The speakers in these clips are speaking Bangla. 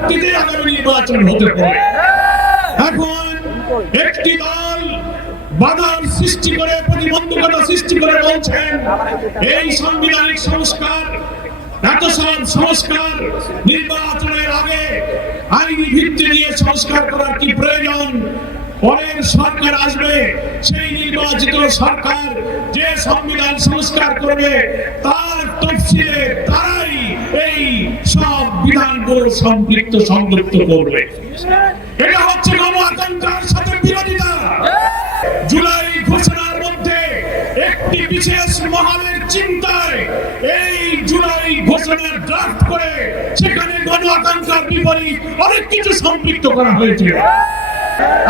ভিত্তিতে আগামী নির্বাচন হতে পারে। এখন একটি দল বাধার সৃষ্টি করে, প্রতিবন্ধকতা সৃষ্টি করে বলছেন, এই সাংবিধানিক সংস্কার এত সব সংস্কার নির্বাচনের আগে আইনি ভিত্তি দিয়ে সংস্কার করার কি প্রয়োজন? পরের সরকার আসবে, সেই নির্বাচিত সরকার যে সংবিধান সংস্কার করবে, তার তফসিলে সব বিধানগুলো সম্পৃক্ত, সংযুক্ত করবে। এটা হচ্ছে গণ আকাঙ্ক্ষার সাথে বিরোধিতা। জুলাই ঘোষণার মধ্যে একটি বিশেষ মহলের চিন্তায় এই জুলাই ঘোষণার ড্রাফট করে সেখানে গণ আকাঙ্ক্ষার বিপরীত অনেক কিছু সম্পৃক্ত করা হয়েছে।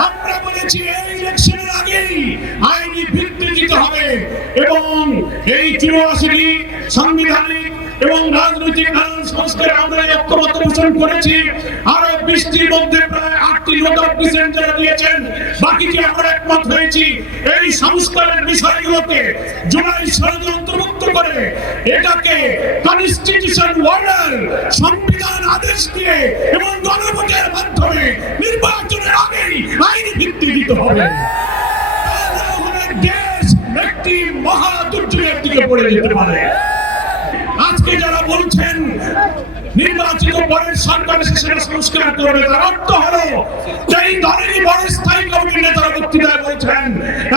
আমরা বলেছি এই ইলেকশনের আগেই আইনি ভিত্তি দিতে হবে এবং এই চুরাশিটি সাংবিধানিক এবং রাজনৈতিক নানান সংস্কারে আমরা ঐক্যমত পোষণ করেছি। আরও বৃষ্টির মধ্যে প্রায় আটটি নোটার ডিসেন্ট যারা দিয়েছেন বাকিটি আমরা একমত হয়েছি? এই সংস্কারের বিষয়গুলোকে জুলাই সনদে অন্তর্ভুক্ত করে এটাকে কনস্টিটিউশন অর্ডার সংবিধান আদেশ দিয়ে এবং গণভোটের মাধ্যমে নির্বাচনের আগেই আইনি ভিত্তি দিতে হবে। দেশ একটি মহা দুর্যোগের দিকে পড়ে যেতে পারে। আজকে যারা বলছেন, নির্বাচিত পরের সরকার সেটা সংস্কার করবে তার অর্থ হলো সেই দলেরই বড় স্থায়ী কমিটির নেতারা বক্তৃতায় বলছেন,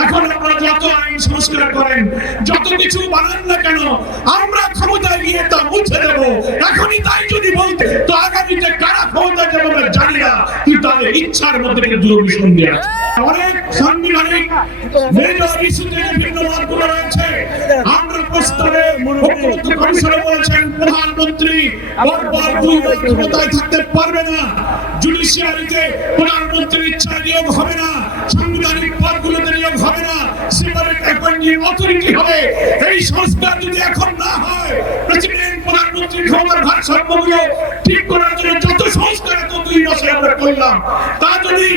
এখন আপনারা যত আইন সংস্কার করেন, যত কিছু বানান না কেন, আমরা ক্ষমতায় গিয়ে তা মুছে দেব। এখনই তাই যদি বলতে, তো আগামীতে কারা ক্ষমতায় যাবে আমরা জানি না, কিন্তু তাদের ইচ্ছার মধ্যে কিন্তু দুর্বিষণ দেওয়া অনেক সাংবিধানিক মেজর ইস্যুতে যে ভিন্ন মতগুলো রয়েছে, আমরা প্রস্তাবে প্রধানমন্ত্রী বারবার থাকতে পারবে না। জুডিশিয়ারিতে প্রধানমন্ত্রীর ইচ্ছা নিয়োগ হবে না, সাংবিধানিক পদগুলোতে নিয়োগ হবে না, সেপারেট অ্যাপয়েন্টিং অথরিটি হবে। এই সংস্কার যদি এখন না হয়, প্রেসিডেন্ট, প্রধানমন্ত্রী ক্ষমতার ভারসাম্যগুলো ঠিক করার জন্য যত সংস্কার এত দুই বছর আমরা করলাম তা যদি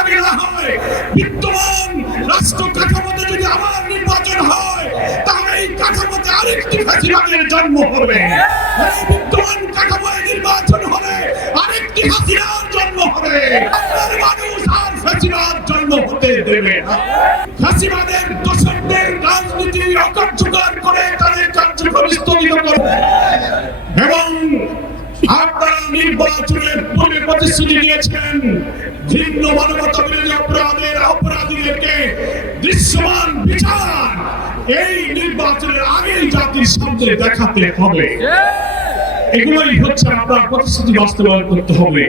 আগে হয়, বিদ্যমান রাষ্ট্র কাঠামোতে যদি আবার নির্বাচন হয় তাহলে এই কাঠামোতে আরেকটি ফ্যাসিবাদের জন্ম হবে। বিদ্যমান কাঠামোয় নির্বাচন হলে আরেকটি হাসিনার জন্ম হবে। এবং আপনারা নির্বাচনের পূর্বে প্রতিশ্রুতি দিয়েছেন ভিন্ন মানবতা বিরোধী অপরাধের অপরাধীদেরকে দৃশ্যমান বিচার এই নির্বাচনের আগেই জাতির সামনে দেখাতে হবে। এগুলোই হচ্ছে আপনার প্রতিশ্রুতি বাস্তবায়ন করতে হবে।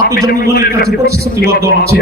আপনি জনগণের কাছে প্রতিশ্রুতিবদ্ধ আছেন।